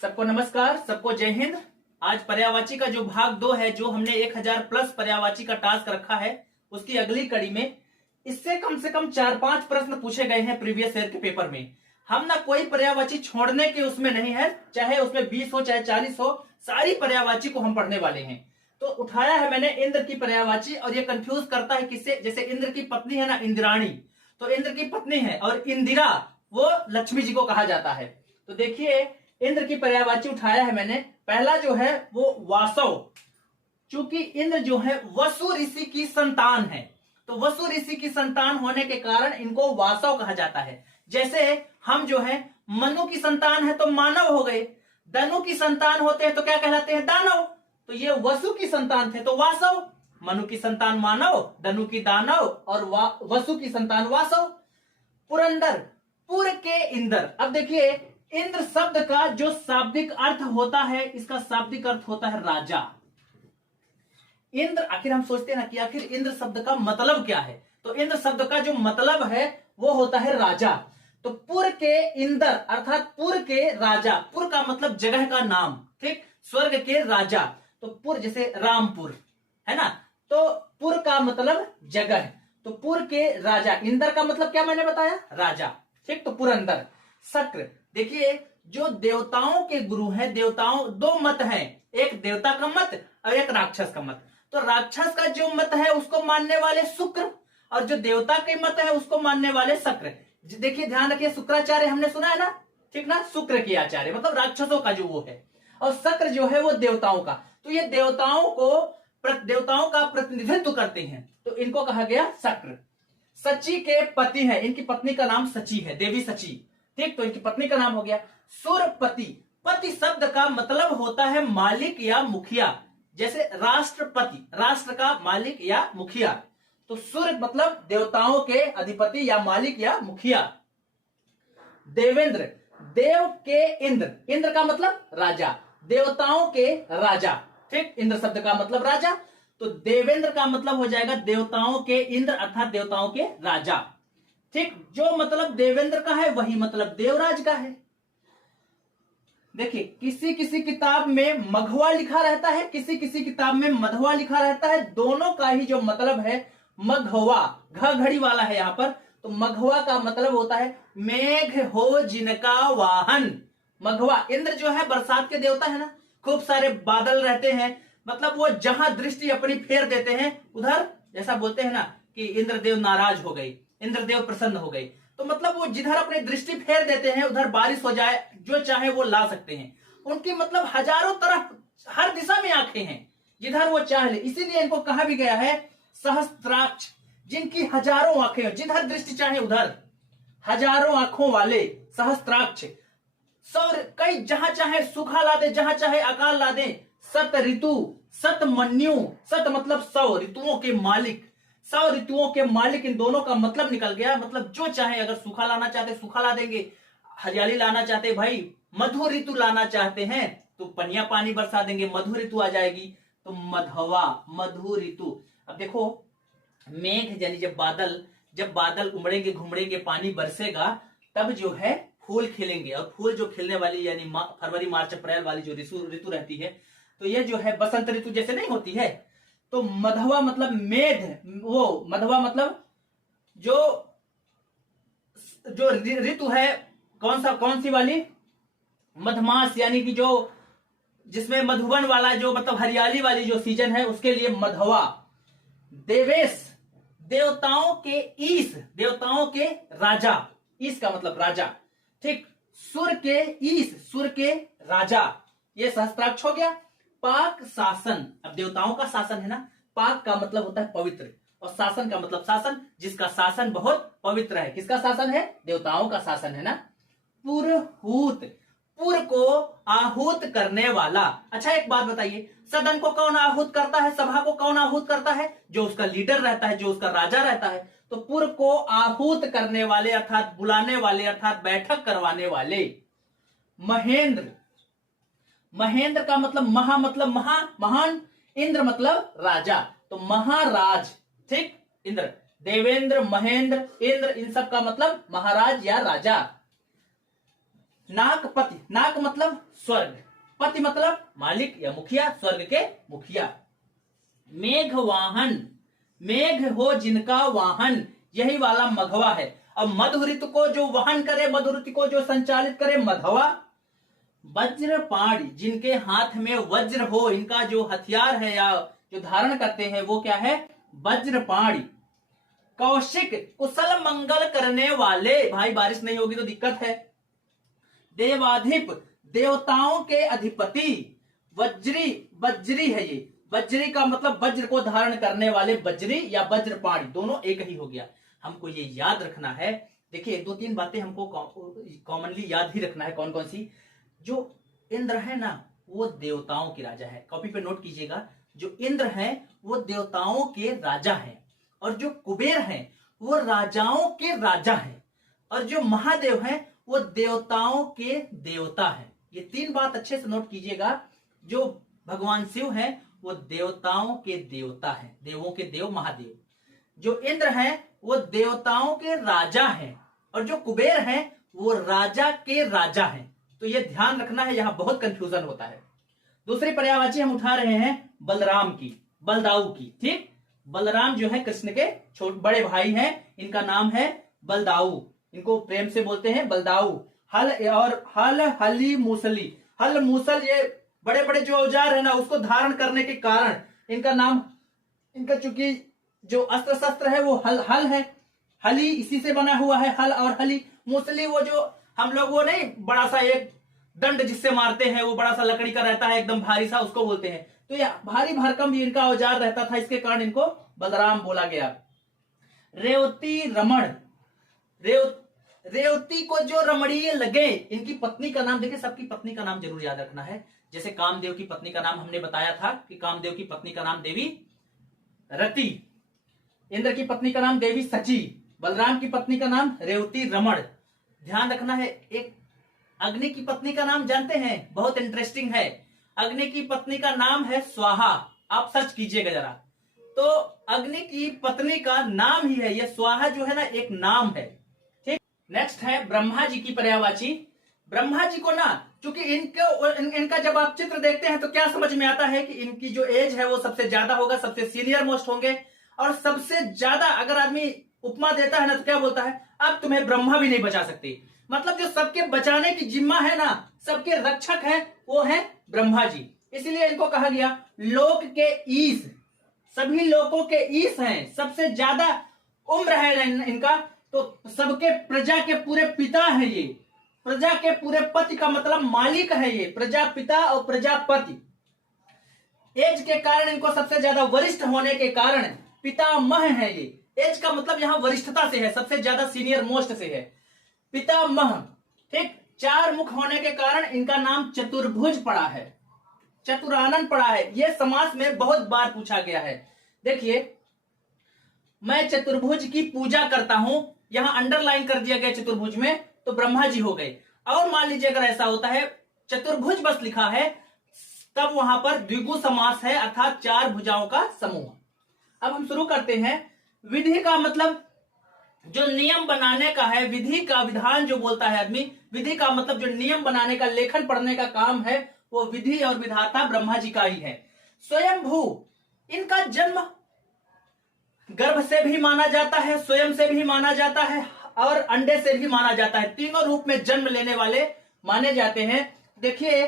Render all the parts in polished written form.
सबको नमस्कार, सबको जय हिंद। आज पर्यायवाची का जो भाग 2 है, जो हमने 1000 प्लस पर्यायवाची का टास्क रखा है, उसकी अगली कड़ी में इससे कम से कम 4-5 प्रश्न पूछे गए हैं प्रीवियस ईयर के पेपर में। हम ना कोई पर्यायवाची छोड़ने के उसमें नहीं है, चाहे उसमें 20 हो चाहे 40 हो, सारी पर्यायवाची को हम पढ़ने वाले हैं। तो उठाया है मैंने इंद्र की पर्यायवाची, और ये कंफ्यूज करता है किससे। जैसे इंद्र की पत्नी है ना इंद्राणी, तो इंद्र की पत्नी है, और इंदिरा वो लक्ष्मी जी को कहा जाता है। तो देखिए इंद्र की पर्यायवाची उठाया है मैंने। पहला जो है वो वासव, चूंकि इंद्र जो है वसु ऋषि की संतान है, तो वसु ऋषि की संतान होने के कारण इनको वासव कहा जाता है। जैसे हम जो है मनु की संतान है तो मानव हो गए, दनु की संतान होते हैं तो क्या कहलाते हैं, दानव। तो ये वसु की संतान थे तो वासव, मनु की संतान मानव, दनु की दानव, और वसु की संतान वासव। पुरंदर, पुर के इंद्र। अब देखिए इंद्र शब्द का जो शाब्दिक अर्थ होता है, इसका शाब्दिक अर्थ होता है राजा। इंद्र, आखिर हम सोचते हैं ना कि आखिर इंद्र शब्द का मतलब क्या है, तो इंद्र शब्द का जो मतलब है वो होता है राजा। तो पुर के इंद्र अर्थात पुर के राजा, पुर का मतलब जगह का नाम, ठीक, स्वर्ग के राजा। तो पुर जैसे रामपुर है ना, तो पुर का मतलब जगह, तो पुर के राजा। इंद्र का मतलब क्या मैंने बताया, राजा, ठीक। तो पुरंदर। शक्र, देखिए जो देवताओं के गुरु हैं, देवताओं दो मत हैं, एक देवता का मत और एक राक्षस का मत। तो राक्षस का जो मत है उसको मानने वाले शुक्र, और जो देवता के मत है उसको मानने वाले शक्र। देखिए ध्यान रखिए, शुक्राचार्य हमने सुना है ना, ठीक ना, शुक्र के आचार्य मतलब राक्षसों का जो वो है, और शक्र जो है वो देवताओं का। तो ये देवताओं का प्रतिनिधित्व करते हैं, तो इनको कहा गया शक्र। सची के पति है, इनकी पत्नी का नाम सची है, देवी सची, ठीक, तो इनकी पत्नी का नाम हो गया सुरपति। पति शब्द का मतलब होता है मालिक या मुखिया, जैसे राष्ट्रपति, राष्ट्र का मालिक या मुखिया। तो सुर मतलब देवताओं के अधिपति या मालिक या मुखिया। देवेंद्र, देव के इंद्र, इंद्र का मतलब राजा, देवताओं के राजा, ठीक, इंद्र शब्द का मतलब राजा। तो देवेंद्र का मतलब हो जाएगा देवताओं के इंद्र अर्थात देवताओं के राजा, ठीक। जो मतलब देवेंद्र का है वही मतलब देवराज का है। देखिए किसी किसी किताब में मघवा लिखा रहता है, किसी किसी किताब में मधवा लिखा रहता है, दोनों का ही जो मतलब है मघवा, घ घड़ी वाला है यहां पर। तो मघवा का मतलब होता है मेघ हो जिनका वाहन। मघवा, इंद्र जो है बरसात के देवता है ना, खूब सारे बादल रहते हैं, मतलब वो जहां दृष्टि अपनी फेर देते हैं उधर, जैसा बोलते हैं ना कि इंद्रदेव नाराज हो गई, इंद्रदेव प्रसन्न हो गई, तो मतलब वो जिधर अपनी दृष्टि फेर देते हैं उधर बारिश हो जाए, जो चाहे वो ला सकते हैं। उनकी मतलब हजारों तरफ हर दिशा में आंखें हैं, जिधर वो चाह ले, इसीलिए इनको कहा भी गया है सहस्त्राक्ष, जिनकी हजारों आंखें हो, जिधर दृष्टि चाहे उधर, हजारों आंखों वाले सहस्त्राक्ष। सौर, कई जहां चाहे सूखा ला दे, जहां चाहे अकाल ला दे। सत ऋतु, सत मन्यु, सत मतलब 100 ऋतुओं के मालिक, 100 ऋतुओं के मालिक, इन दोनों का मतलब निकल गया। मतलब जो चाहे, अगर सूखा लाना चाहते सूखा ला देंगे, हरियाली लाना चाहते भाई, मधु ऋतु लाना चाहते हैं तो पनिया पानी बरसा देंगे, मधु ऋतु आ जाएगी, तो मधवा, मधु ऋतु। अब देखो मेघ यानी जब बादल उमड़ेंगे घुमड़ेंगे, पानी बरसेगा, तब जो है फूल खिलेंगे, और फूल जो खिलने वाली यानी फरवरी मार्च अप्रैल वाली जो ऋतु रहती है, तो ये जो है बसंत ऋतु जैसे नहीं होती है। तो मधवा मतलब मेघ, वो मधवा मतलब जो ऋतु है, कौन सी वाली, मधमास, यानी कि जो जिसमें मधुबन वाला जो मतलब हरियाली वाली जो सीजन है, उसके लिए मधवा। देवेश, देवताओं के ईश, देवताओं के राजा, ईश का मतलब राजा, ठीक। सुर के ईश, सुर के राजा, ये सहस्त्राक्ष हो गया। पाक शासन, अब देवताओं का शासन है ना, पाक का मतलब होता है पवित्र, और शासन का मतलब शासन, जिसका शासन बहुत पवित्र है। किसका शासन है, देवताओं का शासन है ना। पुरहूत, पुर को आहूत करने वाला। अच्छा एक बात बताइए, सदन को कौन आहूत करता है, सभा को कौन आहूत करता है, जो उसका लीडर रहता है, जो उसका राजा रहता है। तो पुर को आहूत करने वाले अर्थात बुलाने वाले अर्थात बैठक करवाने वाले। महेंद्र, महेंद्र का मतलब मतलब महान, इंद्र मतलब राजा, तो महाराज, ठीक। इंद्र, देवेंद्र, महेंद्र, इंद्र, इन सब का मतलब महाराज या राजा। नागपति, नाग मतलब स्वर्ग, पति मतलब मालिक या मुखिया, स्वर्ग के मुखिया। मेघवाहन, मेघ हो जिनका वाहन, यही वाला मघवा है। अब मधु ऋतु को जो वहन करे, मधु ऋतु को जो संचालित करे, मधवा। वज्रपाणी, जिनके हाथ में वज्र हो, इनका जो हथियार है या जो धारण करते हैं वो क्या है, वज्रपाणी। कौशिक, कुशल मंगल करने वाले, भाई बारिश नहीं होगी तो दिक्कत है। देवाधिप, देवताओं के अधिपति। वज्री, वज्री है ये, वज्री का मतलब वज्र को धारण करने वाले, वज्री या वज्रपाणी, दोनों एक ही हो गया। हमको ये याद रखना है। देखिए 2-3 बातें हमको कॉमनली याद ही रखना है। कौन कौन सी? जो इंद्र है ना, वो देवताओं के राजा है, कॉपी पे नोट कीजिएगा। जो इंद्र है वो देवताओं के राजा है, और जो कुबेर है वो राजाओं के राजा है, और जो महादेव है वो देवताओं के देवता है। ये 3 बात अच्छे से नोट कीजिएगा। जो भगवान शिव है वो देवताओं के देवता है, देवों के देव महादेव। जो इंद्र है वो देवताओं के राजा है, और जो कुबेर है वो राजा के राजा है। तो ये ध्यान रखना है, यहां बहुत कंफ्यूजन होता है। दूसरी पर्यायवाची हम उठा रहे हैं बलराम की, बलदाऊ की। ठीक, बलराम जो है कृष्ण के बड़े भाई हैं, इनका नाम है बलदाऊ, इनको प्रेम से बोलते हैं बलदाऊ। हल और हल, हली, मूसली, हल मूसल, ये बड़े बड़े जो औजार है ना उसको धारण करने के कारण इनका नाम, इनका चूंकि जो अस्त्र शस्त्र है वो हल है, हली इसी से बना हुआ है, हल और हली। मूसली वो जो हम लोग वो नहीं, बड़ा सा एक दंड जिससे मारते हैं, वो बड़ा सा लकड़ी का रहता है एकदम भारी सा, उसको बोलते हैं। तो ये भारी भरकम भी इनका औजार रहता था, इसके कारण इनको बलराम बोला गया। रेवती रमण, रेवती को जो रमणीय लगे, इनकी पत्नी का नाम, देखिए सबकी पत्नी का नाम जरूर याद रखना है। जैसे कामदेव की पत्नी का नाम हमने बताया था कि कामदेव की पत्नी का नाम देवी रति, इंद्र की पत्नी का नाम देवी सची, बलराम की पत्नी का नाम रेवती रमण। ध्यान रखना है। एक अग्नि की पत्नी का नाम जानते हैं, बहुत इंटरेस्टिंग है। अग्नि की पत्नी का नाम है स्वाहा, आप सर्च कीजिएगा जरा। तो अग्नि की पत्नी का नाम ही है ये स्वाहा, जो है ना एक नाम है। ठीक, नेक्स्ट है ब्रह्मा जी की पर्यायवाची। ब्रह्मा जी को ना, क्योंकि इनका जब आप चित्र देखते हैं तो क्या समझ में आता है कि इनकी जो एज है वो सबसे ज्यादा होगा, सबसे सीनियर मोस्ट होंगे, और सबसे ज्यादा अगर आदमी उपमा देता है ना तो क्या बोलता है, अब तुम्हें ब्रह्मा भी नहीं बचा सकते। मतलब जो सबके बचाने की जिम्मा है ना, सबके रक्षक है, वो है ब्रह्मा जी। इसलिए इनको कहा गया लोक के ईश, सभी लोगों के ईश हैं, सबसे ज्यादा उम्र है इनका, तो सबके प्रजा के पूरे पिता है ये, प्रजा के पूरे पति का मतलब मालिक है ये, प्रजापिता और प्रजापति। एज के कारण इनको सबसे ज्यादा वरिष्ठ होने के कारण पितामह है ये। एज का मतलब यहां वरिष्ठता से है, सबसे ज्यादा सीनियर मोस्ट से है, पितामह। ठीक, 4 मुख होने के कारण इनका नाम चतुर्भुज पड़ा है, चतुरानन पड़ा है। यह समास में बहुत बार पूछा गया है। देखिए, मैं चतुर्भुज की पूजा करता हूं, यहां अंडरलाइन कर दिया गया चतुर्भुज में, तो ब्रह्मा जी हो गए। और मान लीजिए अगर ऐसा होता है चतुर्भुज बस लिखा है, तब वहां पर द्विगु समास है, अर्थात 4 भुजाओं का समूह। अब हम शुरू करते हैं। विधि का मतलब जो नियम बनाने का है, विधि का, विधान जो बोलता है आदमी, विधि का मतलब जो नियम बनाने का, लेखन पढ़ने का काम है, वो विधि और विधाता ब्रह्मा जी का ही है। स्वयंभू, इनका जन्म गर्भ से भी माना जाता है, स्वयं से भी माना जाता है, और अंडे से भी माना जाता है। तीनों रूप में जन्म लेने वाले माने जाते हैं। देखिए,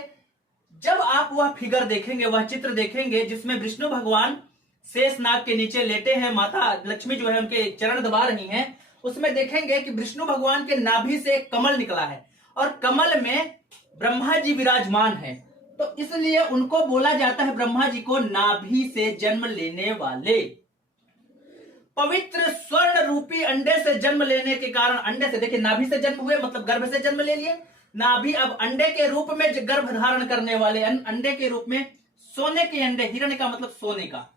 जब आप वह फिगर देखेंगे, वह चित्र देखेंगे जिसमें विष्णु भगवान शेष नाग के नीचे लेटे हैं, माता लक्ष्मी जो है उनके चरण दबा रही हैं, उसमें देखेंगे कि विष्णु भगवान के नाभि से एक कमल निकला है, और कमल में ब्रह्मा जी विराजमान हैं। तो इसलिए उनको बोला जाता है, ब्रह्मा जी को, नाभि से जन्म लेने वाले। पवित्र स्वर्ण रूपी अंडे से जन्म लेने के कारण, अंडे से, देखिए नाभि से जन्म हुए मतलब गर्भ से जन्म ले लिए, नाभि अब अंडे के रूप में गर्भ धारण करने वाले, अंडे के रूप में, सोने के अंडे, हिरण्य का मतलब सोने का,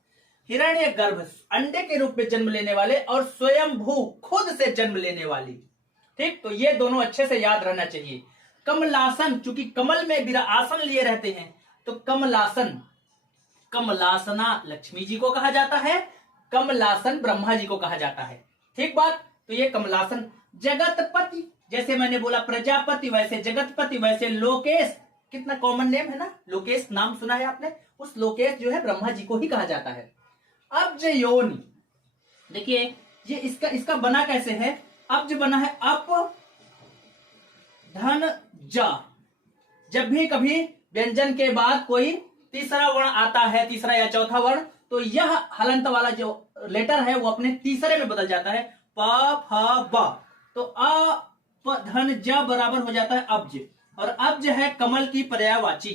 हिरण्य गर्भ, अंडे के रूप में जन्म लेने वाले, और स्वयंभू खुद से जन्म लेने वाली। ठीक, तो ये दोनों अच्छे से याद रहना चाहिए। कमलासन, चूंकि कमल में आसन लिए रहते हैं, तो कमलासन, कमलासना लक्ष्मी जी को कहा जाता है, कमलासन ब्रह्मा जी को कहा जाता है। ठीक बात, तो ये कमलासन। जगतपति, जैसे मैंने बोला प्रजापति, वैसे जगतपति, वैसे लोकेश, कितना कॉमन नेम है ना, लोकेश नाम सुना है आपने, उस लोकेश जो है ब्रह्मा जी को ही कहा जाता है। अब्ज योनि, देखिए ये इसका बना कैसे है, अब्ज बना है अप धन जा। जब भी कभी व्यंजन के बाद कोई तीसरा वर्ण आता है, तीसरा या चौथा वर्ण, तो यह हलंत वाला जो लेटर है वो अपने तीसरे में बदल जाता है, प फ ब, तो अ धन ज बराबर हो जाता है अब्ज। और अब्ज है कमल की पर्यायवाची,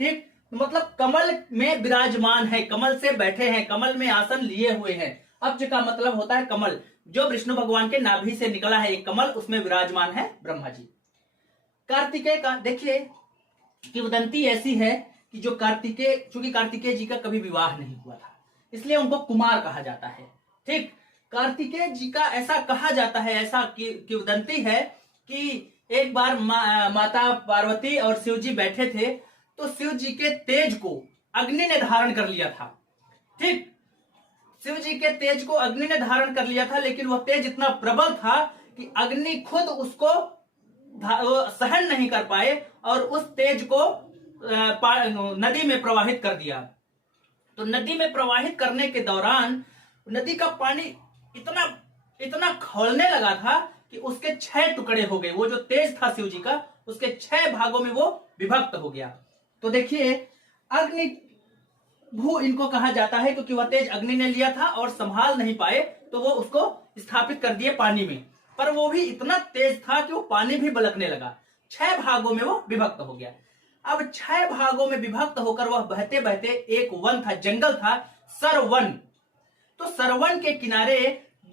ठीक, मतलब कमल में विराजमान है, कमल से बैठे हैं, कमल में आसन लिए हुए हैं। अब्ज का मतलब होता है कमल, जो विष्णु भगवान के नाभि से निकला है एक कमल, उसमें विराजमान है ब्रह्मा जी। कार्तिकेय का देखिए किंवदंती ऐसी है कि जो कार्तिकेय, चूंकि कार्तिकेय जी का कभी विवाह नहीं हुआ था, इसलिए उनको कुमार कहा जाता है, ठीक। कार्तिकेय जी का ऐसा कहा जाता है, ऐसा किंवदंती है कि एक बार माता पार्वती और शिव जी बैठे थे, तो शिव जी के तेज को अग्नि ने धारण कर लिया था, ठीक। शिव जी के तेज को अग्नि ने धारण कर लिया था, लेकिन वह तेज इतना प्रबल था कि अग्नि खुद उसको सहन नहीं कर पाए और उस तेज को नदी में प्रवाहित कर दिया। तो नदी में प्रवाहित करने के दौरान नदी का पानी इतना इतना खौलने लगा था कि उसके 6 टुकड़े हो गए। वो जो तेज था शिव जी का, उसके 6 भागों में वो विभक्त हो गया। तो देखिए अग्नि भू इनको कहा जाता है, क्योंकि वह तेज अग्नि ने लिया था और संभाल नहीं पाए, तो वो उसको स्थापित कर दिए पानी में, पर वो भी इतना तेज था कि वो पानी भी बलकने लगा। 6 भागों में वो विभक्त हो गया। अब 6 भागों में विभक्त होकर वह बहते बहते एक वन था, जंगल था, सरवन। तो सरवन के किनारे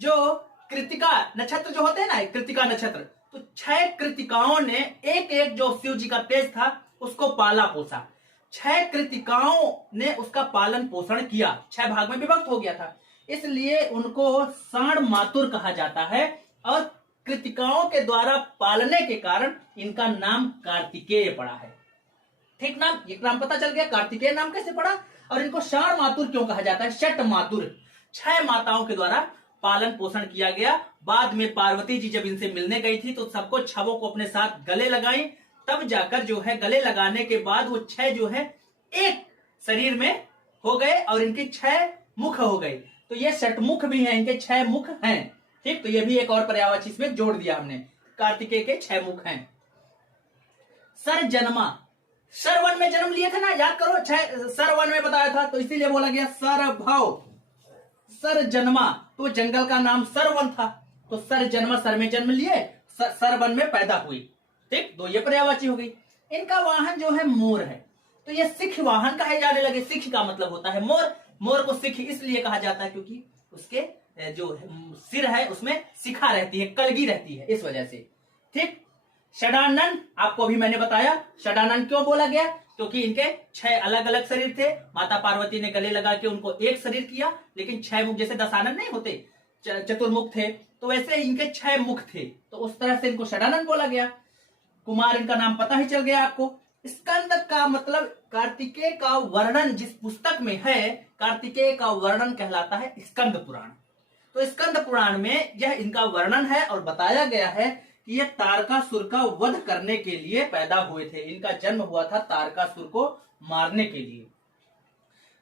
जो कृतिका नक्षत्र जो होते हैं ना, कृतिका नक्षत्र, तो 6 कृतिकाओं ने एक एक जो शिव जी का तेज था उसको पाला पोसा। 6 कृतिकाओं ने उसका पालन पोषण किया, 6 भाग में विभक्त हो गया था, इसलिए उनको साण मातुर कहा जाता है। और कृतिकाओं के द्वारा पालने के कारण इनका नाम कार्तिकेय पड़ा है, ठीक। नाम, एक नाम पता चल गया, कार्तिकेय नाम कैसे पड़ा। और इनको षाण मातुर क्यों कहा जाता है, षट मातुर, 6 माताओं के द्वारा पालन पोषण किया गया। बाद में पार्वती जी जब इनसे मिलने गई थी तो सबको 6 को अपने साथ गले लगाई, तब जाकर जो है गले लगाने के बाद वो 6 जो है एक शरीर में हो गए और इनकी 6 मुख हो गए। तो ये षटमुख भी है, इनके 6 मुख हैं, ठीक। तो ये भी एक और पर्यायवाची इसमें जोड़ दिया हमने, कार्तिकेय के 6 मुख हैं। सर जन्मा, सरवन में जन्म लिए थे ना, याद करो, 6 सरवन में बताया था, तो इसीलिए बोला गया सर भव, सर जन्मा, तो जंगल का नाम सरवन था, तो सर जन्मा, सर में जन्म लिए, सरवन में पैदा हुई, ठीक। तो ये पर्यायवाची हो गई। इनका वाहन जो है मोर है, तो ये सिख वाहन कहे जाने लगे। सिख का मतलब होता है मोर, मोर को सिख इसलिए कहा जाता है क्योंकि उसके जो सिर है उसमें शिखा रहती है, कलगी रहती है, इस वजह से, ठीक। षडानन, आपको भी मैंने बताया षडानन क्यों बोला गया, क्योंकि इनके 6 अलग अलग शरीर थे। माता पार्वती ने गले लगा के उनको एक शरीर किया, लेकिन 6 मुख, जैसे दशानन नहीं होते, चतुर्मुख थे, तो वैसे इनके 6 मुख थे, तो उस तरह से इनको षडानन बोला गया। कुमार इनका नाम पता ही चल गया आपको। स्कंद का मतलब कार्तिकेय का वर्णन जिस पुस्तक में है, कार्तिकेय का वर्णन कहलाता है स्कंद पुराण। तो स्कंद पुराण में यह इनका वर्णन है और बताया गया है कि ये तारकासुर का वध करने के लिए पैदा हुए थे। इनका जन्म हुआ था तारकासुर को मारने के लिए,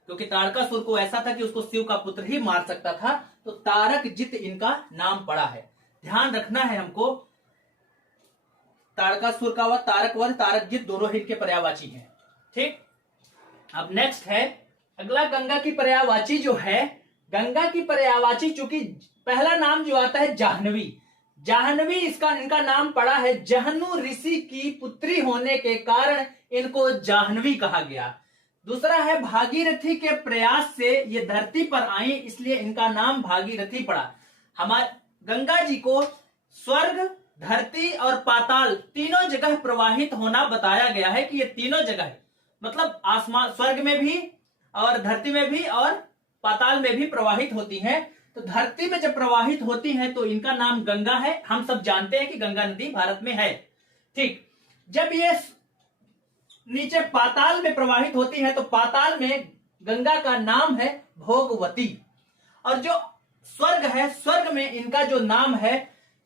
क्योंकि तारकासुर को ऐसा था कि उसको शिव का पुत्र ही मार सकता था, तो तारकजित इनका नाम पड़ा है। ध्यान रखना है हमको, तारकासुर का वध, तारक वध, तारकजित दोनों ही इनके पर्यायवाची हैं, ठीक। अब नेक्स्ट है अगला, गंगा की पर्यायवाची जो है, गंगा की पर्यायवाची, चूंकि पहला नाम जो आता है जाह्नवी, जाह्नवी इनका नाम पड़ा है जहनु ऋषि की पुत्री होने के कारण इनको जाह्नवी कहा गया। दूसरा है भागीरथी के प्रयास से ये धरती पर आई, इसलिए इनका नाम भागीरथी पड़ा। हमारे गंगा जी को स्वर्ग, धरती और पाताल तीनों जगह प्रवाहित होना बताया गया है कि ये तीनों जगह, मतलब आसमान, स्वर्ग में भी और धरती में भी और पाताल में भी प्रवाहित होती हैं। तो धरती में जब प्रवाहित होती हैं तो इनका नाम गंगा है। हम सब जानते हैं कि गंगा नदी भारत में है, ठीक। जब ये नीचे पाताल में प्रवाहित होती है तो पाताल में गंगा का नाम है भोगवती, और जो स्वर्ग है, स्वर्ग में इनका जो नाम है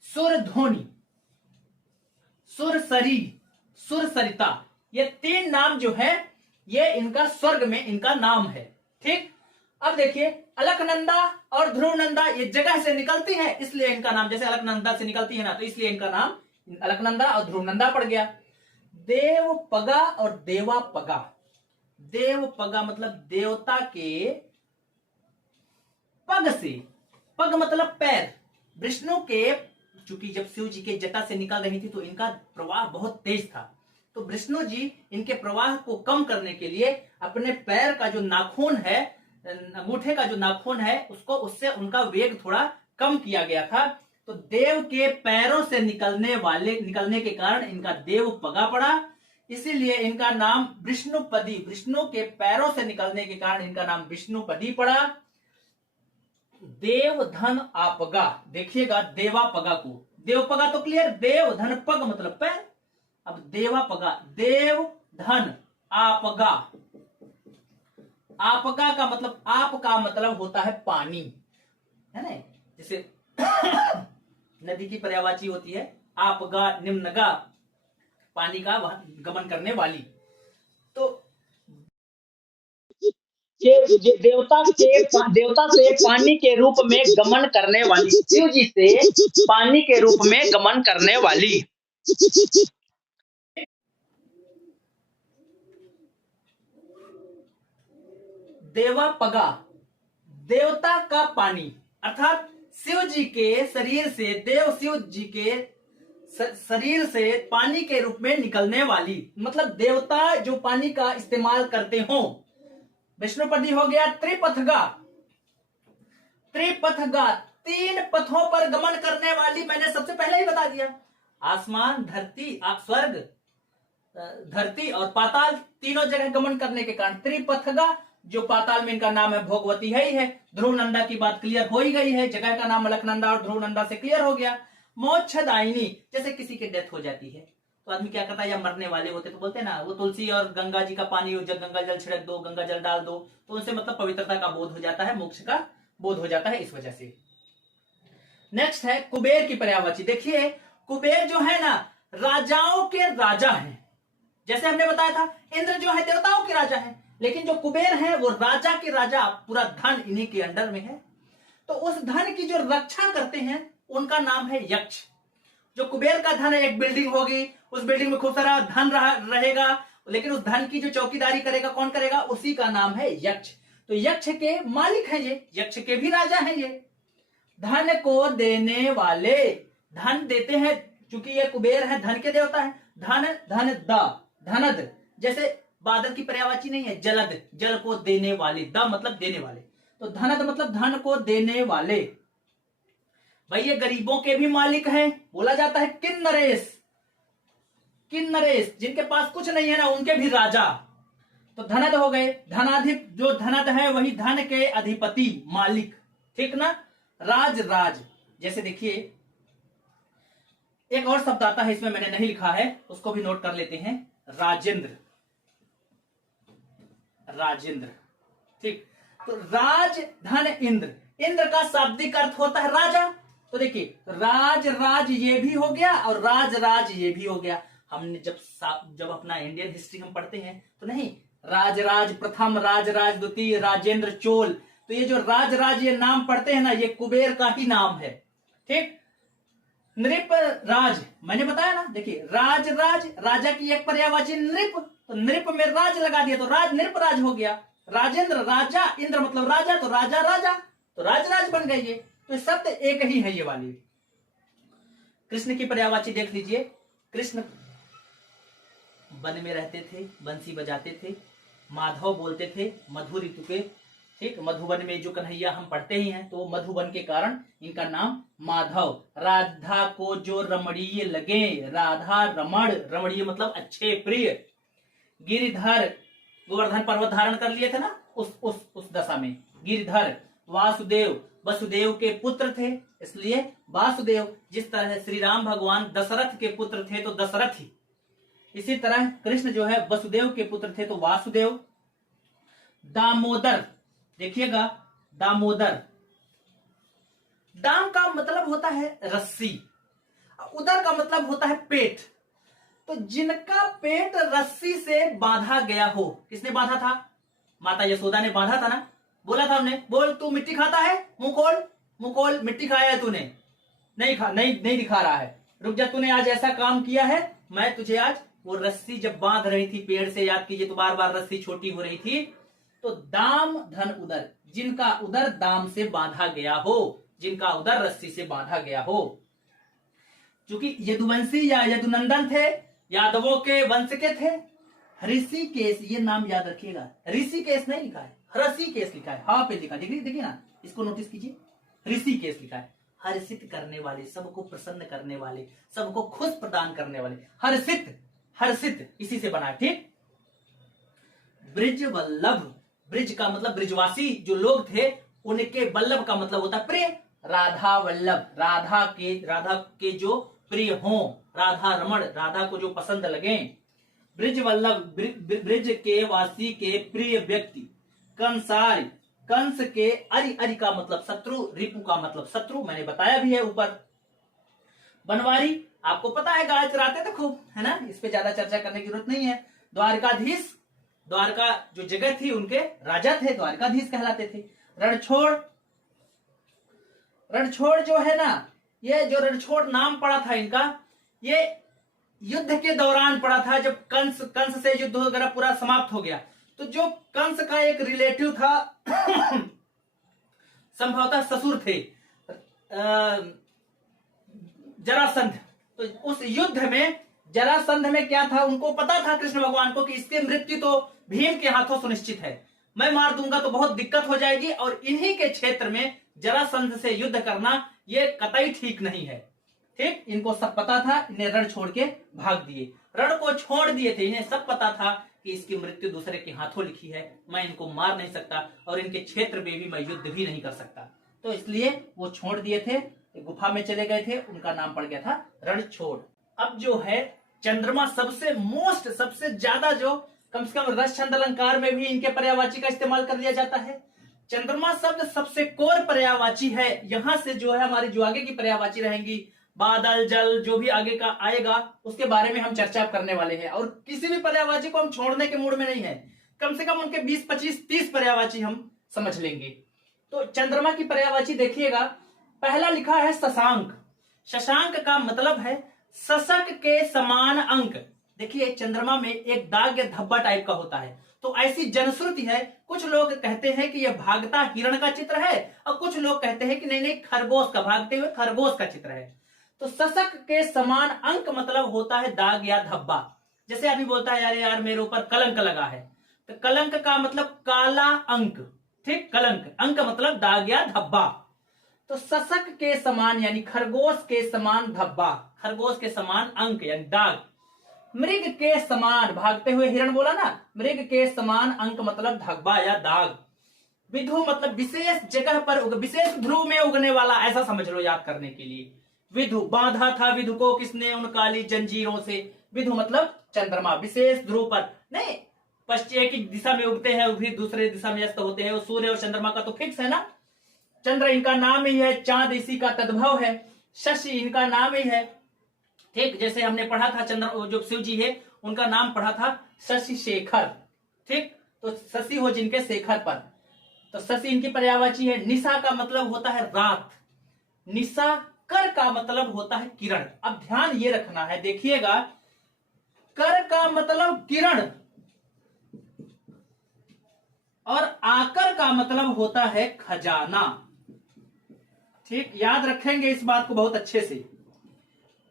सुरधोनी। सुरसरी, सुरसरिता, ये तीन नाम जो है ये इनका स्वर्ग में इनका नाम है। ठीक, अब देखिए अलकनंदा और ध्रुवनंदा ये जगह से निकलती है, इसलिए इनका नाम, जैसे अलकनंदा से निकलती है ना, तो इसलिए इनका नाम अलकनंदा और ध्रुवनंदा पड़ गया। देवपगा और देवापगा, देवपगा मतलब देवता के पग से, पग मतलब पैर, विष्णु के, चूंकि जब शिव जी के जटा से निकल रही थी तो इनका प्रवाह बहुत तेज था, तो विष्णु जी इनके प्रवाह को कम करने के लिए अपने पैर का जो नाखून है, अंगूठे का जो नाखून है, उसको, उससे उनका वेग थोड़ा कम किया गया था। तो देव के पैरों से निकलने के कारण इनका देव पगा पड़ा, इसीलिए इनका नाम विष्णुपदी, विष्णु के पैरों से निकलने के कारण इनका नाम विष्णुपदी पड़ा। देव धन आपगा, देखिएगा देवापगा को, देवपगा तो क्लियर, देव धन पग मतलब पैर, अब देवापगा, देव धन आपगा, आपगा का मतलब, आप का मतलब होता है पानी, है ना, जैसे नदी की पर्यायवाची होती है आपगा, निम्नगा, पानी का गमन करने वाली। तो देवता से पानी के रूप में गमन करने वाली, शिव जी से पानी के रूप में गमन करने वाली। देवापगा, देवता का पानी, अर्थात शिव जी के शरीर से, देव शिव जी के शरीर से पानी के रूप में निकलने वाली, मतलब देवता जो पानी का इस्तेमाल करते हो। विष्णुपदी हो गया त्रिपथगा, त्रिपथगा तीन पथों पर गमन करने वाली, मैंने सबसे पहले ही बता दिया, आसमान, धरती, स्वर्ग, धरती और पाताल, तीनों जगह गमन करने के कारण त्रिपथगा, जो पाताल में इनका नाम है भोगवती है ही है। ध्रुवनंदा की बात क्लियर हो ही गई है, जगह का नाम अलकनंदा और ध्रुवनंदा से क्लियर हो गया। मोक्षदायिनी, जैसे किसी की डेथ हो जाती है तो आदमी क्या करता है, या मरने वाले होते तो बोलते हैं ना, वो तुलसी और गंगा जी का पानी, जब गंगा जल छिड़क दो, गंगा जल डाल दो, तो उनसे मतलब पवित्रता का बोध हो जाता है, मोक्ष का बोध हो जाता है, इस वजह से। नेक्स्ट है कुबेर की पर्यायवाची, देखिए कुबेर जो है ना राजाओं के राजा हैं, जैसे हमने बताया था इंद्र जो है देवताओं के राजा है, लेकिन जो कुबेर है वो राजा के राजा, पूरा धन इन्हीं के अंडर में है। तो उस धन की जो रक्षा करते हैं उनका नाम है यक्ष। जो कुबेर का धन है, एक बिल्डिंग होगी, उस बिल्डिंग में खूब सारा धन रहेगा, लेकिन उस धन की जो चौकीदारी करेगा कौन करेगा, उसी का नाम है यक्ष। तो यक्ष के मालिक हैं ये, यक्ष के भी राजा हैं ये। धन को देने वाले, धन देते हैं, चूंकि ये कुबेर है, धन के देवता है। धन, धन द, धनद, जैसे बादल की पर्यायवाची नहीं है जलद, जल को देने वाले, द मतलब देने वाले, तो धनद मतलब धन को देने वाले। भाई ये गरीबों के भी मालिक हैं, बोला जाता है किन्नरेश, किन्नरेश जिनके पास कुछ नहीं है ना, उनके भी राजा। तो धनद हो गए, धनाधिप, जो धनद है वही धन के अधिपति, मालिक, ठीक ना। राज, राज, जैसे देखिए एक और शब्द आता है, इसमें मैंने नहीं लिखा है, उसको भी नोट कर लेते हैं, राजेंद्र, राजेंद्र, ठीक। तो राज धन इंद्र, इंद्र का शाब्दिक अर्थ होता है राजा। तो देखिए राज, राज ये भी हो गया और राज, राज ये भी हो गया। हमने जब अपना इंडियन हिस्ट्री हम पढ़ते हैं तो नहीं, राज राज प्रथम, राज राज द्वितीय, राजेंद्र चोल, तो ये जो राज राज ये नाम पढ़ते हैं ना, ये कुबेर का ही नाम है, ठीक। नृप राज, मैंने बताया ना, देखिए राज, राज, राजा की एक पर्यायवाची नृप, तो नृप में राज लगा दिया तो राज, नृप राज हो गया। राजेंद्र राजा, इंद्र मतलब राजा, तो राजा राजा, तो राज राज बन गए ये। तो शब्द एक ही है ये वाली। कृष्ण की पर्यायवाची देख लीजिए, कृष्ण वन में रहते थे, बंसी बजाते थे, माधव बोलते थे, मधु ऋतु के, ठीक। मधुबन में जो कन्हैया हम पढ़ते ही हैं, तो मधुबन के कारण इनका नाम माधव। राधा को जो रमणीय लगे, राधा रमण, रमणीय मतलब अच्छे, प्रिय। गिरिधर, गोवर्धन पर्वत धारण कर लिए थे ना उस दशा में, गिरिधर। वासुदेव, वसुदेव के पुत्र थे, इसलिए वासुदेव। जिस तरह श्री राम भगवान दशरथ के पुत्र थे तो दशरथी, इसी तरह कृष्ण जो है वसुदेव के पुत्र थे तो वासुदेव। दामोदर, देखिएगा दामोदर, दाम का मतलब होता है रस्सी, उदर का मतलब होता है पेट, तो जिनका पेट रस्सी से बांधा गया हो, किसने बांधा था? माता यशोदा ने बांधा था ना। बोला था हमने, बोल तू मिट्टी खाता है, मुंह खोल, मुंह खोल, मिट्टी खाया है तूने? नहीं दिखा रहा है। रुक जा, तूने आज ऐसा काम किया है, मैं तुझे आज, वो रस्सी जब बांध रही थी पेड़ से, याद कीजिए, तो बार बार रस्सी छोटी हो रही थी। तो दाम धन उदर, जिनका उदर दाम से बांधा गया हो, जिनका उदर रस्सी से बांधा गया हो। क्योंकि यदुवंशी या यदुनंदन थे, यादवों के वंश के थे। ऋषिकेश, ये नाम याद रखिएगा, ऋषिकेश नहीं लिखा है, ऋषिकेश लिखा है, हाँ पे लिखा, देखिए ना, इसको नोटिस कीजिए, ऋषिकेश लिखा है। हर्षित करने वाले, सबको प्रसन्न करने वाले, सबको खुश प्रदान करने वाले, हर्षित, हर्षित इसी से बना है, ठीक। ब्रिज वल्लभ, ब्रिज का मतलब ब्रिजवासी जो लोग थे, उनके वल्लभ का मतलब होता है प्रिय। राधा वल्लभ, राधा के जो प्रिय हो, राधा रमण, राधा को जो पसंद लगे। ब्रिज वल्लभ, ब्रिज के वासी के प्रिय व्यक्ति। कंसारी, कंस के, अरि का मतलब शत्रु, रिपु का मतलब शत्रु, मैंने बताया भी है ऊपर। बनवारी, आपको पता है गाय चराते थे खूब, है ना, इस पे ज्यादा चर्चा करने की जरूरत नहीं है। द्वारकाधीश, द्वारका जो जगह थी उनके राजा थे, द्वारकाधीश कहलाते थे। रणछोड़, रणछोड़ जो है ना, ये जो रणछोड़ नाम पड़ा था इनका, ये युद्ध के दौरान पड़ा था, जब कंस से युद्ध वगैरह पूरा समाप्त हो गया। तो जो कंस का एक रिलेटिव था संभवतः ससुर थे, जरासंध, तो उस युद्ध में जरासंध में क्या था, उनको पता था कृष्ण भगवान को कि इसकी मृत्यु तो भीम के हाथों सुनिश्चित है, मैं मार दूंगा तो बहुत दिक्कत हो जाएगी, और इन्हीं के क्षेत्र में जरासंध से युद्ध करना ये कतई ठीक नहीं है, ठीक। इनको सब पता था, इन्हें रण छोड़ के भाग दिए, रण को छोड़ दिए थे, इन्हें सब पता था कि इसकी मृत्यु दूसरे के हाथों लिखी है, मैं इनको मार नहीं सकता, और इनके क्षेत्र में भी मैं युद्ध भी नहीं कर सकता, तो इसलिए वो छोड़ दिए थे, गुफा में चले गए थे, उनका नाम पड़ गया था रणछोड़। अब जो है चंद्रमा, सबसे ज्यादा जो कम से कम रस छंद अलंकार में भी इनके पर्यायवाची का इस्तेमाल कर लिया जाता है। चंद्रमा शब्द सबसे कोर पर्यायवाची है, यहां से जो है हमारी जो आगे की पर्यायवाची रहेंगी, बादल, जल, जो भी आगे का आएगा उसके बारे में हम चर्चा करने वाले हैं, और किसी भी पर्यायवाची को हम छोड़ने के मूड में नहीं है, कम से कम उनके 20, 25, 30 पर्यायवाची हम समझ लेंगे। तो चंद्रमा की पर्यायवाची देखिएगा, पहला लिखा है शशांक। शशांक का मतलब है शशक के समान अंक। देखिए चंद्रमा में एक दाग या धब्बा टाइप का होता है, तो ऐसी जनश्रुति है, कुछ लोग कहते हैं कि यह भागता हिरण का चित्र है, और कुछ लोग कहते हैं कि नहीं, खरगोश का, भागते हुए खरगोश का चित्र है। तो शशक के समान अंक मतलब होता है दाग या धब्बा। जैसे अभी बोलता है यार मेरे ऊपर कलंक लगा है, तो कलंक का मतलब काला अंक, ठीक, कलंक, अंक मतलब दाग या धब्बा। तो शशक के समान यानी खरगोश के समान धब्बा, खरगोश के समान अंक यानी दाग। मृग के समान, भागते हुए हिरण बोला ना, मृग के समान अंक मतलब धब्बा या दाग। विधु मतलब विशेष जगह पर, विशेष ध्रुव में उगने वाला, ऐसा समझ लो याद करने के लिए। विधु, बांधा था विधु को किसने, उन काली जंजीरों से। विधु मतलब चंद्रमा, विशेष ध्रुव पर नहीं, पश्चिम एक ही दिशा में उगते हैं, फिर दूसरे दिशा में अस्त होते हैं, सूर्य और चंद्रमा का तो फिक्स है ना। चंद्र इनका नाम ही है, चांद इसी का तद्भव है, शशि इनका नाम ही है, ठीक। जैसे हमने पढ़ा था चंद्र जो शिव जी है उनका नाम पढ़ा था शशि शेखर, ठीक। तो शशि हो जिनके शेखर पर, तो शशि इनकी पर्यायवाची है। निशा का मतलब होता है रात, निशा। कर का मतलब होता है किरण। अब ध्यान ये रखना है, देखिएगा, कर का मतलब किरण, और आकर का मतलब होता है खजाना, ठीक। याद रखेंगे इस बात को बहुत अच्छे से।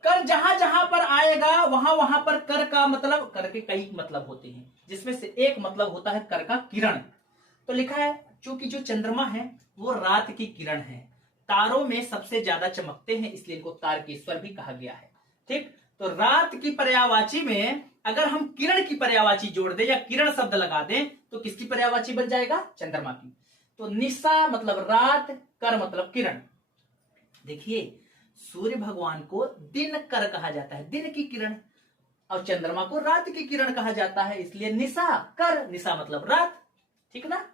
कर जहां जहां पर आएगा वहां वहां पर कर का मतलब, कर के कई मतलब होते हैं, जिसमें से एक मतलब होता है कर का किरण। तो लिखा है चूंकि जो चंद्रमा है वो रात की किरण है, तारों में सबसे ज्यादा चमकते हैं, इसलिए इनको तारकेश्वर भी कहा गया है, ठीक। तो रात की पर्यायवाची में अगर हम किरण की पर्यायवाची जोड़ दें या किरण शब्द लगा दें तो किसकी पर्यायवाची बन जाएगा, चंद्रमा की। तो निशा मतलब रात, कर मतलब किरण। देखिए सूर्य भगवान को दिन कर कहा जाता है, दिन की किरण, और चंद्रमा को रात की किरण कहा जाता है, इसलिए निशा कर, निशा मतलब रात, ठीक ना।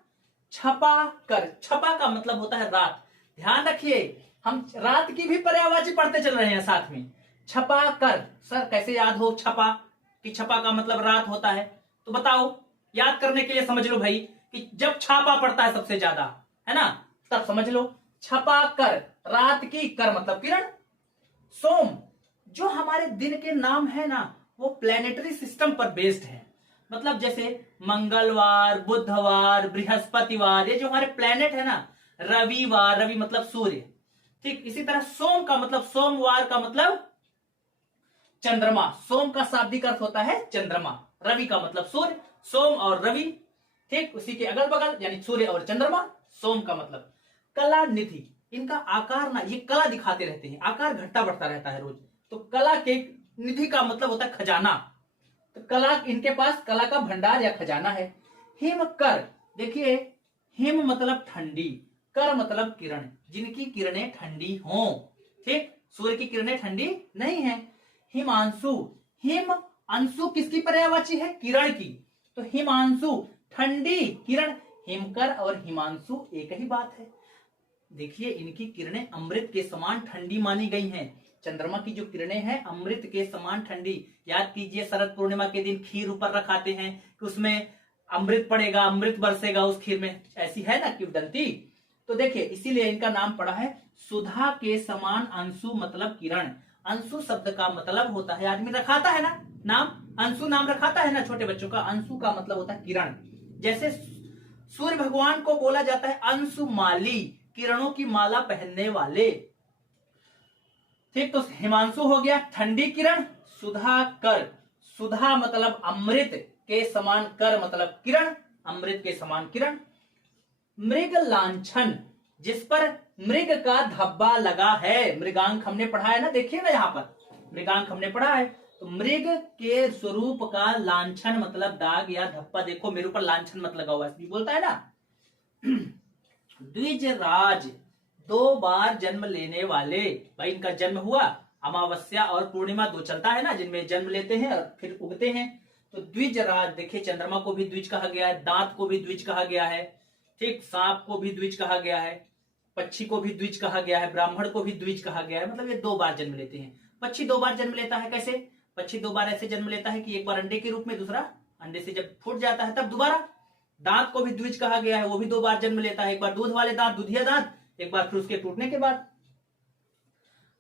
छपा कर, छपा का मतलब होता है रात। ध्यान रखिए हम रात की भी पर्यायवाची पढ़ते चल रहे हैं साथ में। छपा कर, सर कैसे याद हो छपा, कि छपा का मतलब रात होता है। तो बताओ, याद करने के लिए समझ लो भाई कि जब छापा पड़ता है सबसे ज्यादा, है ना, तब समझ लो छपा कर, रात की, कर मतलब किरण। सोम, जो हमारे दिन के नाम है ना वो प्लेनेटरी सिस्टम पर बेस्ड है। मतलब जैसे मंगलवार, बुधवार, बृहस्पतिवार, ये जो हमारे प्लेनेट है ना, रविवार, रवि मतलब सूर्य, ठीक। इसी तरह सोम का मतलब, सोमवार का मतलब चंद्रमा, सोम का शाब्दिक अर्थ होता है चंद्रमा, रवि का मतलब सूर्य, सोम और रवि, ठीक। उसी के अगल बगल यानी सूर्य और चंद्रमा, सोम का मतलब। कला निधि, इनका आकार ना, ये कला दिखाते रहते हैं, आकार घटता बढ़ता रहता है रोज। तो कला के निधि का मतलब होता है खजाना, तो कला, इनके पास कला का भंडार या खजाना है। हिम कर, देखिए हिम मतलब ठंडी, कर मतलब किरण, जिनकी किरणें ठंडी हों, ठीक। सूर्य की किरणें ठंडी नहीं है। हिमांशु, हिम अंशु किसकी पर्यायवाची है? किरण की। तो हिमांशु ठंडी किरण, हिमकर और हिमांशु एक ही बात है। देखिए इनकी किरणें अमृत के समान ठंडी मानी गई हैं। चंद्रमा की जो किरणें हैं अमृत के समान ठंडी। याद कीजिए शरद पूर्णिमा के दिन खीर ऊपर रखाते हैं कि उसमें अमृत पड़ेगा, अमृत बरसेगा उस खीर में, ऐसी है ना किंवदंती। तो देखिए इसीलिए इनका नाम पड़ा है सुधा के समान अंशु मतलब किरण। अंशु शब्द का मतलब होता है, आदमी रखाता है ना नाम, अंशु नाम रखाता है ना छोटे बच्चों का, अंशु का मतलब होता है किरण। जैसे सूर्य भगवान को बोला जाता है अंशुमाली, किरणों की माला पहनने वाले, ठीक। तो हिमांशु हो गया ठंडी किरण, सुधा कर, सुधा मतलब अमृत के समान, कर मतलब किरण, अमृत के समान किरण। मृग लांछन, जिस पर मृग का धब्बा लगा है, मृगांक हमने पढ़ा है ना, देखिए ना यहाँ पर मृगांक हमने पढ़ा है। तो मृग के स्वरूप का लांछन मतलब दाग या धब्बा, देखो मेरे ऊपर लांछन मत लगा हुआ है, बोलता है ना। द्विजराज, 2 बार जन्म लेने वाले, भाई इनका जन्म हुआ अमावस्या और पूर्णिमा, 2 चलता है ना जिनमें जन्म लेते हैं और फिर उगते हैं। तो द्विजराज, देखिए चंद्रमा को भी द्विज कहा गया है, दांत को भी द्विज कहा गया है, ठीक। सांप को भी द्विज कहा गया है, पक्षी को भी द्विज कहा गया है, ब्राह्मण को भी द्विज कहा गया है। मतलब ये 2 बार जन्म लेते हैं। पक्षी 2 बार जन्म लेता है, कैसे? पक्षी 2 बार ऐसे जन्म लेता है कि एक बार अंडे के रूप में, दूसरा अंडे से जब फूट जाता है तब दोबारा। दांत को भी द्विज कहा गया है, वो भी 2 बार जन्म लेता है, एक बार दूध वाले दांत, दूधिया दांत, एक बार फिर उसके टूटने के बाद।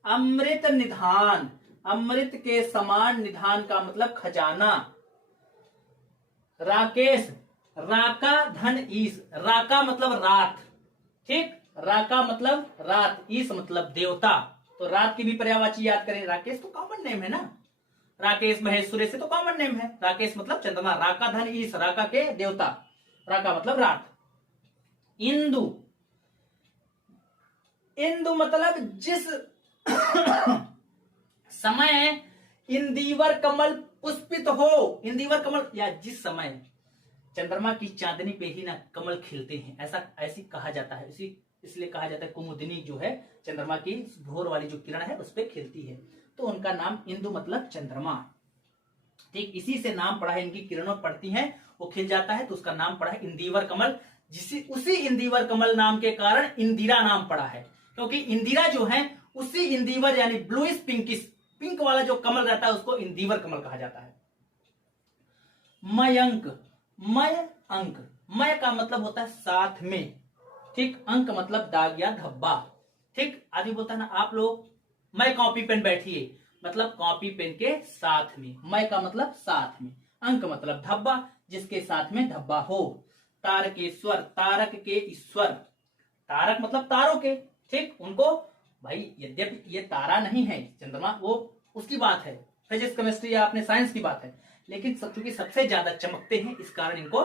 अमृत निधान, अमृत के समान, निधान का मतलब खजाना। राकेश, राका धन ईश, राका मतलब रात, ठीक। राका मतलब रात, ईश मतलब देवता। तो रात की भी पर्यायवाची याद करें, राकेश तो कॉमन नेम है ना, राकेश महेश सुरेश से तो कॉमन नेम है। राकेश मतलब चंद्रमा, राका धन ईश, राका के देवता, राका मतलब रात। इंदु, इंदु मतलब जिस समय इंदिवर कमल पुष्पित हो, इंदिवर कमल, या जिस समय चंद्रमा की चांदनी पे ही ना कमल खिलते हैं, ऐसा ऐसी कहा जाता है। इसलिए कहा जाता है कुमुदिनी जो है चंद्रमा की भोर वाली जो किरण है उस पर खिलती है, तो उनका नाम इंदु मतलब चंद्रमा, ठीक। इसी से नाम पड़ा है, इनकी किरणों पड़ती हैं वो खिल जाता है, तो उसका नाम पड़ा है इंदिवर कमल। उसी इंदिवर कमल नाम के कारण इंदिरा नाम पड़ा है, क्योंकि इंदिरा जो है उसी इंदिवर यानी ब्लूइश पिंकिश, पिंक वाला जो कमल रहता है उसको इंदिवर कमल कहा जाता है। मयंक, मय अंक, मय का मतलब होता है साथ में, ठीक। अंक मतलब दाग या धब्बा, ठीक। आदमी बोलता है ना आप लोग मैं कॉपी पेन बैठिए, मतलब कॉपी पेन के साथ में, मय का मतलब साथ में, अंक मतलब धब्बा, जिसके साथ में धब्बा हो। तारकेश्वर, तारक के ईश्वर, तारक मतलब तारों के, ठीक। उनको भाई यद्यपि ये तारा नहीं है चंद्रमा, वो उसकी बात है, फिजिक्स केमिस्ट्री या अपने साइंस की बात है, लेकिन चूंकि सबसे ज्यादा चमकते हैं इस कारण इनको,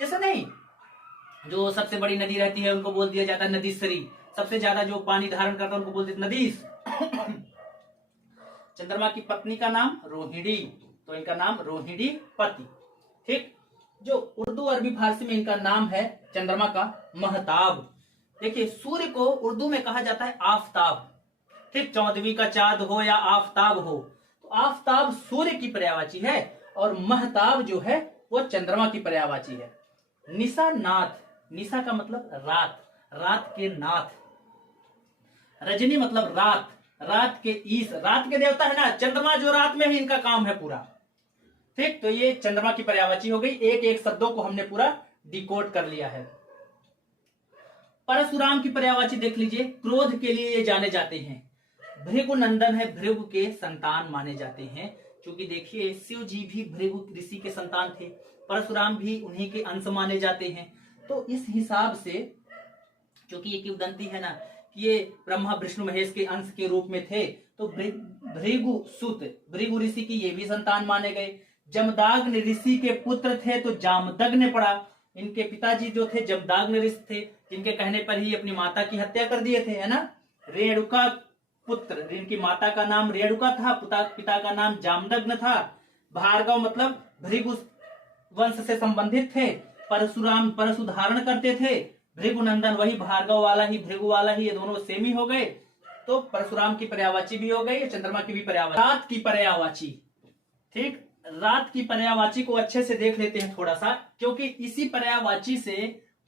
जैसे नहीं जो सबसे बड़ी नदी रहती है उनको बोल दिया जाता है नदीश्वरी, सबसे ज्यादा जो पानी धारण करता है उनको बोलते नदीश। चंद्रमा की पत्नी का नाम रोहिणी, तो इनका नाम रोहिणी पति, ठीक। जो उर्दू अरबी फारसी में इनका नाम है चंद्रमा का महताब। देखिए सूर्य को उर्दू में कहा जाता है आफताब, ठीक। 14वीं का चांद हो या आफताब हो, तो आफताब सूर्य की पर्यायवाची है और महताब जो है वो चंद्रमा की पर्यायवाची है। निशा नाथ, निशा का मतलब रात, रात के नाथ। रजनी मतलब रात, रात के ईश, रात के देवता है ना चंद्रमा, जो रात में ही इनका काम है पूरा। ठीक, तो ये चंद्रमा की पर्यायवाची हो गई। एक एक शब्दों को हमने पूरा डिकोड कर लिया है। परशुराम की पर्यायवाची देख लीजिए। क्रोध के लिए ये जाने जाते हैं। भृगु नंदन है, भृगु के संतान माने जाते हैं, क्योंकि देखिए शिव जी भी भृगु ऋषि के संतान थे, परशुराम भी उन्हीं के अंश माने जाते हैं। तो इस हिसाब से, क्योंकि ये किंवदंती है ना कि ये ब्रह्मा विष्णु महेश के अंश के रूप में थे, तो भृगु सुत भृगु ऋषि की ये भी संतान माने गए। जमदाग्नि ऋषि के पुत्र थे तो जामदग्नि पड़ा। इनके पिताजी जो थे जमदाग्नि ऋषि थे, जिनके कहने पर ही अपनी माता की हत्या कर दिए थे, है ना। रेणुका पुत्र, इनकी माता का नाम रेणुका था, पिता का नाम जामदग्न था। भार्गव मतलब भृगु वंश से संबंधित थे। परशुराम परशु धारण करते थे। भृगुनंदन वही भार्गव वाला ही, भृगु वाला ही, ये दोनों सेम ही हो गए। तो परशुराम की पर्यायवाची भी हो गई, चंद्रमा की भी पर्यायवाची। रात की पर्यायवाची, ठीक, रात की पर्यायवाची को अच्छे से देख लेते हैं थोड़ा सा, क्योंकि इसी पर्यायवाची से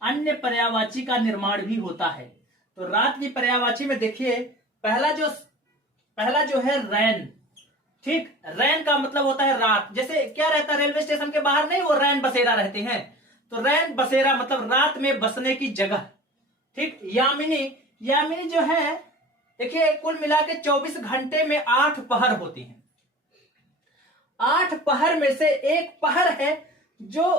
अन्य पर्यायवाची का निर्माण भी होता है। तो रात की पर्यायवाची में देखिए, पहला जो है रैन, ठीक, रैन का मतलब होता है रात। जैसे क्या रहता है रेलवे स्टेशन के बाहर, नहीं वो रैन बसेरा रहते हैं, तो रैन बसेरा मतलब रात में बसने की जगह, ठीक। यामिनी जो है, देखिए कुल मिला के 24 घंटे में 8 पहर होती हैं। 8 पहर में से एक पहर है जो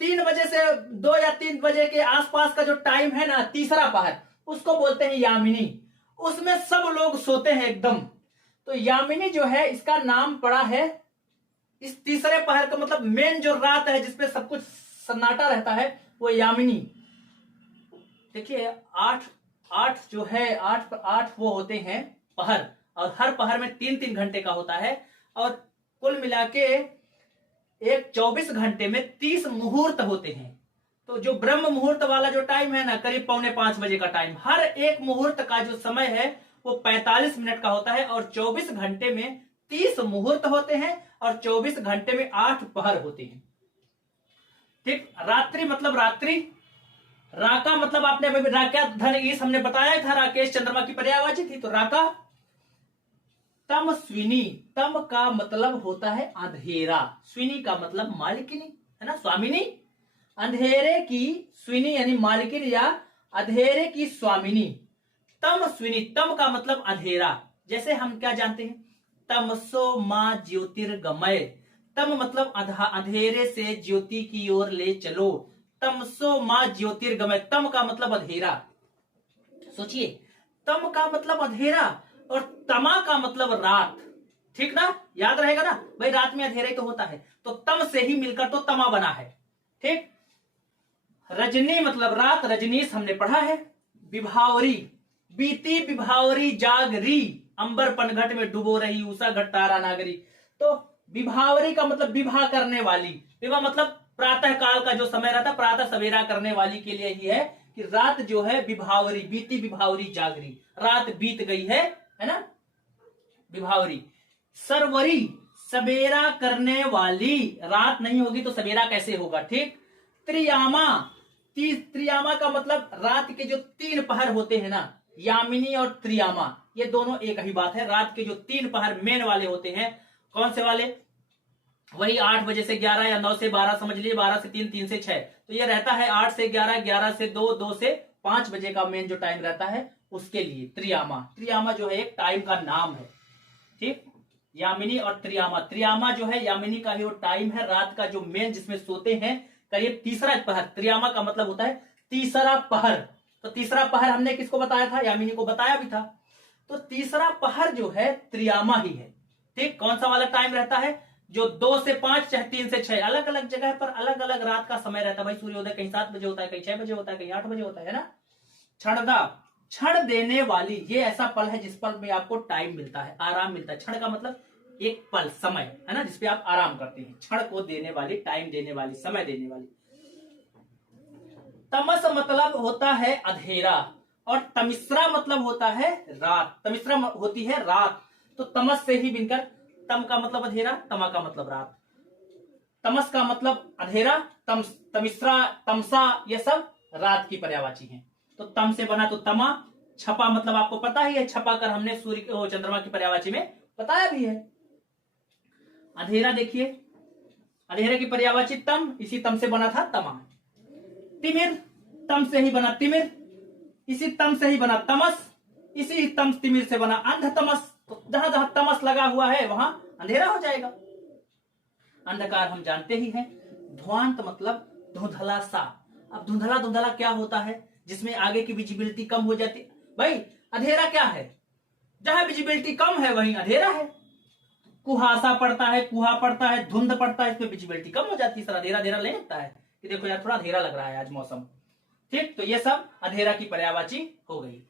3 बजे से 2 या 3 बजे के आसपास का जो टाइम है ना, तीसरा पहर, उसको बोलते हैं यामिनी। उसमें सब लोग सोते हैं एकदम। तो यामिनी जो है, इसका नाम पड़ा है इस तीसरे पहर का, मतलब मेन जो रात है जिसपे सब कुछ सन्नाटा रहता है, वो यामिनी। देखिए 8 जो है, 8 वो होते हैं पहर, और हर पहर में 3-3 घंटे का होता है, और कुल मिला के एक 24 घंटे में 30 मुहूर्त होते हैं। तो जो ब्रह्म मुहूर्त वाला जो टाइम है ना, करीब 4:45 बजे का टाइम, हर एक मुहूर्त का जो समय है वो 45 मिनट का होता है, और 24 घंटे में 30 मुहूर्त होते हैं, और 24 घंटे में 8 पहर होते हैं, ठीक। रात्रि मतलब रात्रि, राका मतलब आपने अभी राका धन ईस हमने बताया था, राकेश चंद्रमा की पर्यायवाची थी, तो राका। तम स्विनी, तम का मतलब होता है अंधेरा, स्विनी का मतलब मालिकिनी, है ना, स्वामिनी। अंधेरे की स्विनी यानी मालिकिन, या अंधेरे की स्वामिनी। तम स्विनी, तम का मतलब अंधेरा। जैसे हम क्या जानते हैं, तमसो मां ज्योतिर्गमय, तम मतलब अंधेरे से ज्योति की ओर ले चलो। तमसो मां ज्योतिर्गमय, तम का मतलब अंधेरा। सोचिए, तम का मतलब अंधेरा और तमा का मतलब रात, ठीक ना, याद रहेगा ना भाई, रात में अंधेरा ही तो होता है, तो तम से ही मिलकर तो तमा बना है, ठीक। रजनी मतलब रात, रजनीश हमने पढ़ा है। विभावरी, बीती विभावरी जागरी, अंबर पनघट में डुबो रही उषा घट तारा नागरी। तो विभावरी का मतलब विवाह करने वाली, विवाह मतलब प्रातः काल का जो समय रहता, प्रातः सवेरा करने वाली के लिए ही है कि रात जो है विभावरी, बीती विभावरी जागरी, रात बीत गई है ना, विभावरी। सरवरी, सवेरा करने वाली, रात नहीं होगी तो सवेरा कैसे होगा, ठीक। त्रियामा, त्रियामा का मतलब रात के जो 3 पहर होते हैं ना, यामिनी और त्रियामा, ये दोनों एक ही बात है। रात के जो 3 पहर मेन वाले होते हैं, कौन से वाले, वही 8 बजे से 11 या 9 से 12 समझ लीजिए, 12 से 3, 3 से 6, तो ये रहता है 8 से 11, 11 से 2, 2 से 5 बजे का मेन जो टाइम रहता है, उसके लिए त्रियामा। त्रियामा जो है एक टाइम का नाम है, ठीक। यामिनी और त्रियामा, त्रियामा जो है यामिनी का ही वो टाइम है, रात का जो मेन जिसमें सोते हैं, करीब तीसरा पहर। त्रियामा का मतलब होता है तीसरा पहर। तो तीसरा पहर हमने किसको बताया था, यामिनी को बताया भी था। तो तीसरा पहर जो है त्रियामा ही है, ठीक। कौन सा वाला टाइम रहता है, जो 2 से 5 चाहे 3 से 6, अलग अलग जगह पर अलग अलग रात का समय रहता है भाई। सूर्योदय कहीं 7 बजे होता है, कहीं 6 बजे होता है, कहीं 8 बजे होता है ना। क्षणदा, क्षण देने वाली, ये ऐसा पल है जिस पल में आपको टाइम मिलता है, आराम मिलता है। क्षण का मतलब एक पल, समय, है ना, जिसपे आप आराम करते हैं। क्षण को देने वाली, टाइम देने वाली, समय देने वाली। तमस मतलब होता है अंधेरा, और तमिश्रा मतलब होता है रात। तमिश्रा होती है रात, तो तमस से ही बिनकर, तम का मतलब अंधेरा, तमा का मतलब रात। तमस का मतलब अंधेरा, तमिश्रा, तमसा, ये सब रात की पर्यायवाची हैं। तो तम से बना तो तमा। छपा मतलब आपको पता ही है, छपा कर हमने सूर्य चंद्रमा की पर्यायवाची में बताया भी है। अंधेरा देखिए, अंधेरे की पर्यायवाची तम, इसी तम से बना था तमा। तिमिर, तम से ही बना तिमिर, इसी तम से ही बना तमस, इसी तम तिमिर से बना अंधतमस। तो जहां जहां तमस लगा हुआ है वहां अंधेरा हो जाएगा। अंधकार हम जानते ही हैं, ध्वांत मतलब धुंधला सा। अब धुंधला धुंधला क्या होता है, जिसमें आगे की विजिबिलिटी कम हो जाती। भाई अंधेरा क्या है, जहां विजिबिलिटी कम है वहीं अंधेरा है। कुहासा पड़ता है, कुहा पड़ता है, धुंध पड़ता है, इसमें विजिबिलिटी कम हो जाती है, सर अंधेरा अंधेरा नहीं लगता है कि देखो यार थोड़ा अंधेरा लग रहा है आज मौसम। ठीक, तो ये सब अंधेरा की पर्यायवाची हो गई।